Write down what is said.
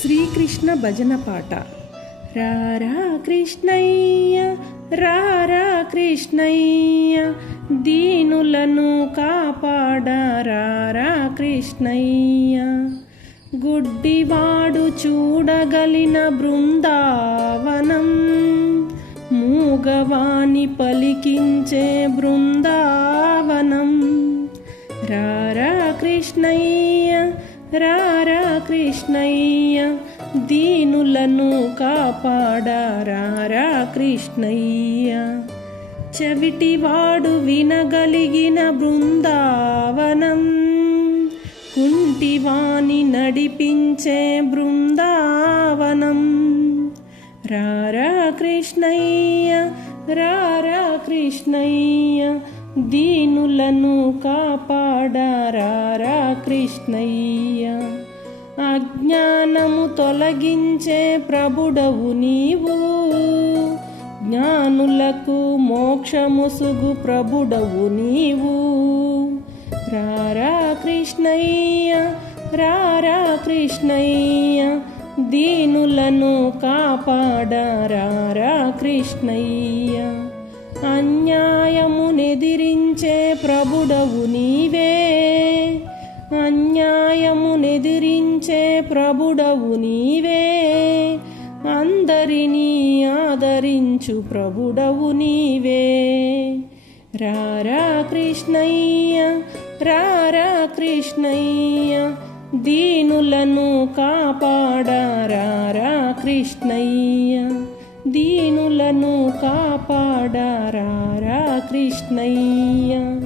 శ్రీకృష్ణ భజన పాట. రారా కృష్ణయ్య రారా కృష్ణయ్య దీనులను కాపాడ రారా కృష్ణయ్య. గుడ్డివాడు చూడగలిన బృందావనం మూగవాణి పలికించే బృందావనం. రారా కృష్ణయ్య రా కృష్ణయ్య దీనులను కాపాడారా? కృష్ణయ్య. చెవిటివాడు వినగలిగిన బృందావనం కుంటివాణి నడిపించే బృందావనం. రారా కృష్ణయ్య రారా కృష్ణయ్య దీనులను కాపాడారా? కృష్ణయ్య. అజ్ఞానము తొలగించే ప్రభుడవు నీవు. జ్ఞానులకు మోక్షముసుగు ప్రభుడవు నీవు. రారా కృష్ణయ్య రారా కృష్ణయ్య దీనులను కాపాడ రారా కృష్ణయ్య. అన్యాయమునెదిరించే ప్రభుడవు ప్రభుడవు నీవే. అందరినీ ఆదరించు ప్రభుడవు నీవే. రారా కృష్ణయ్య రారా కృష్ణయ్య. దీనులను కాపాడారారా కృష్ణయ్య. దీనులను కాపాడారారా కృష్ణయ్య.